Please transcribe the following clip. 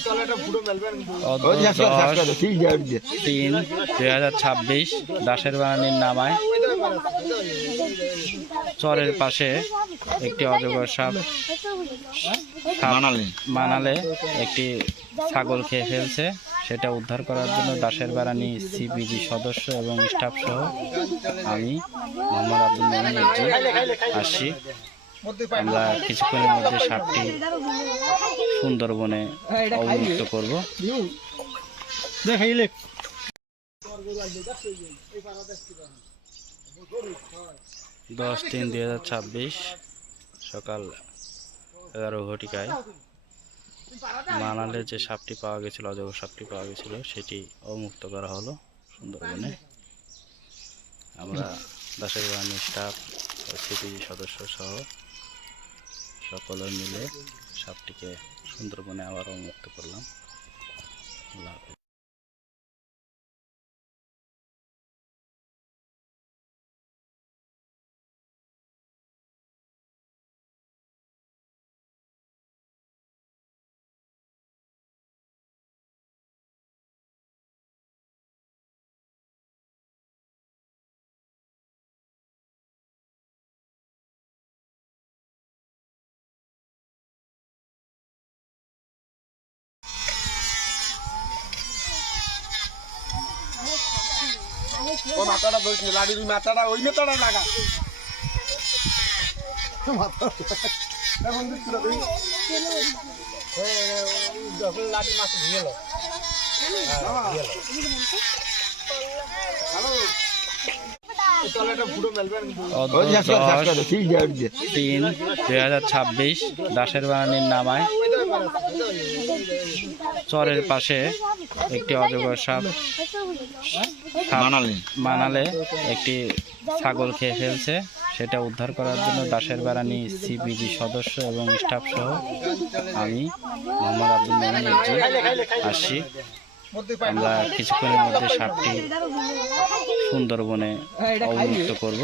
10/3/2026 দাসের বানানীর নামায় চরের পাশে একটি অজগর সাপ মানালে একটি ছাগল খেয়ে ফেলছে। সেটা উদ্ধার করার জন্য দাসের বারানী সিপিজি সদস্য এবং স্টাফ সহ আমি মোহাম্মদ আব্দুল মোমিন আসছি। আমরা কিছুক্ষণের মধ্যে সাপটি সুন্দরবনে অবমুক্ত করব। 10/3/2026 সকাল 11 ঘটিকায় মানালে যে সাপটি পাওয়া গেছিল, অজগর সাপটি পাওয়া গেছিল, সেটি অবমুক্ত করা হলো সুন্দরবনে। আমরা দাসের বাহিনী স্টাফ ও সিপিজি সদস্য সহ সকলে মিলে সাপটিকে সুন্দরবনে আবার অবমুক্ত করলাম। আল্লাহ হাফেজ। ও মাথাটা ধরিস না, লাঠির মাথাটা ওই মাথাটা লাগা। লাঠি মাছ দিয়ে গেল। 10/3/2026 দাসের বানানীর নামায় চরের পাশে একটি অজগর সাপ মানালে একটি ছাগল খেয়ে ফেলছে। সেটা উদ্ধার করার জন্য দাসের বারানী সিপিজি সদস্য এবং স্টাফ সহ আমি মোহাম্মদ আব্দুল মোমিন আসছি। আমরা কিছুক্ষণের মধ্যে সাপটি সুন্দরবনে অবমুক্ত করব।